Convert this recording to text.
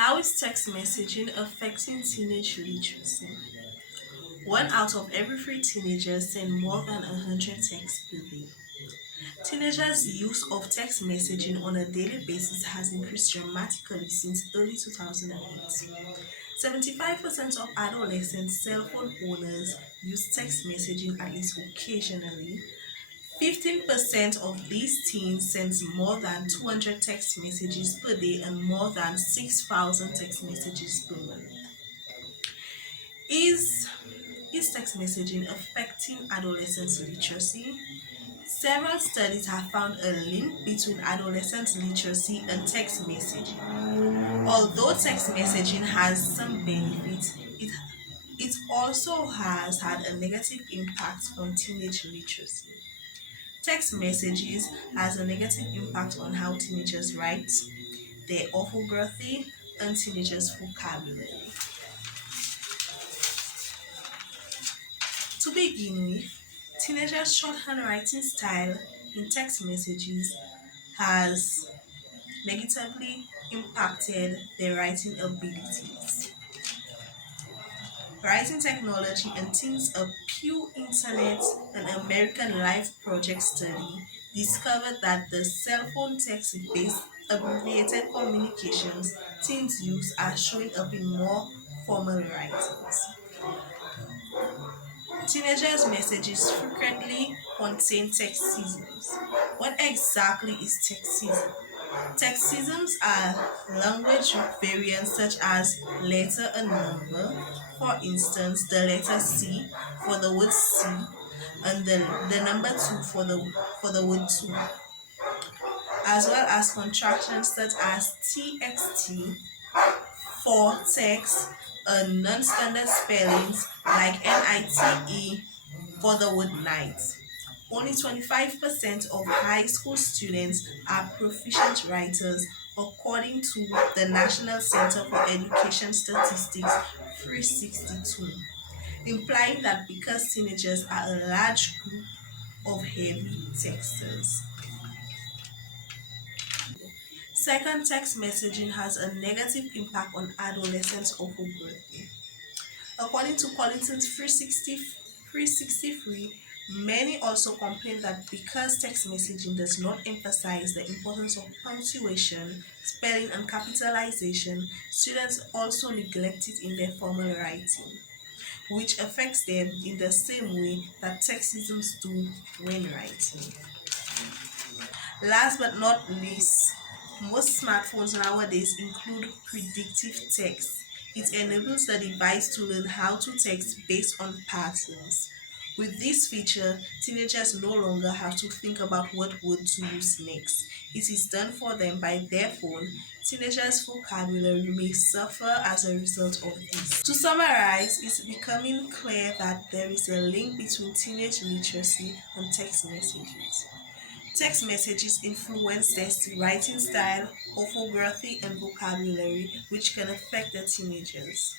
How is text messaging affecting teenage literacy? One out of every three teenagers send more than 100 texts per day. Teenagers' use of text messaging on a daily basis has increased dramatically since early 2008. 75% of adolescent cell phone owners use text messaging at least occasionally. 15% of these teens sends more than 200 text messages per day and more than 6,000 text messages per month. Is is text messaging affecting adolescent literacy? Several studies have found a link between adolescent literacy and text messaging. Although text messaging has some benefits, it also has had a negative impact on teenage literacy. Text messages has a negative impact on how teenagers write, their orthography, and teenagers' vocabulary. To begin with, teenagers' short handwriting style in text messages has negatively impacted their writing abilities. Writing technology and teens, a Pew Internet and American Life Project study discovered that the cell phone text-based abbreviated communications teens use are showing up in more formal writings. Teenagers' messages frequently contain textisms. What exactly is textism? Textisms are language variants such as letter and number. For instance, the letter C for the word see and the number 2 for the word two, as well as contractions such as TXT for text and non-standard spellings like NITE for the word night. Only 25% of high school students are proficient writers, according to the National Center for Education Statistics 362, implying that because teenagers are a large group of heavy texters. Second, text messaging has a negative impact on adolescents' orthography. According to Collins 363, many also complain that because text messaging does not emphasize the importance of punctuation, spelling, and capitalization, students also neglect it in their formal writing, which affects them in the same way that textisms do when writing. Last but not least, most smartphones nowadays include predictive text. It enables the device to learn how to text based on patterns. With this feature, teenagers no longer have to think about what word to use next. It is done for them by their phone. Teenagers' vocabulary may suffer as a result of this. To summarize, it's becoming clear that there is a link between teenage literacy and text messages. Text messages influence their writing style, orthography, and vocabulary, which can affect the teenagers.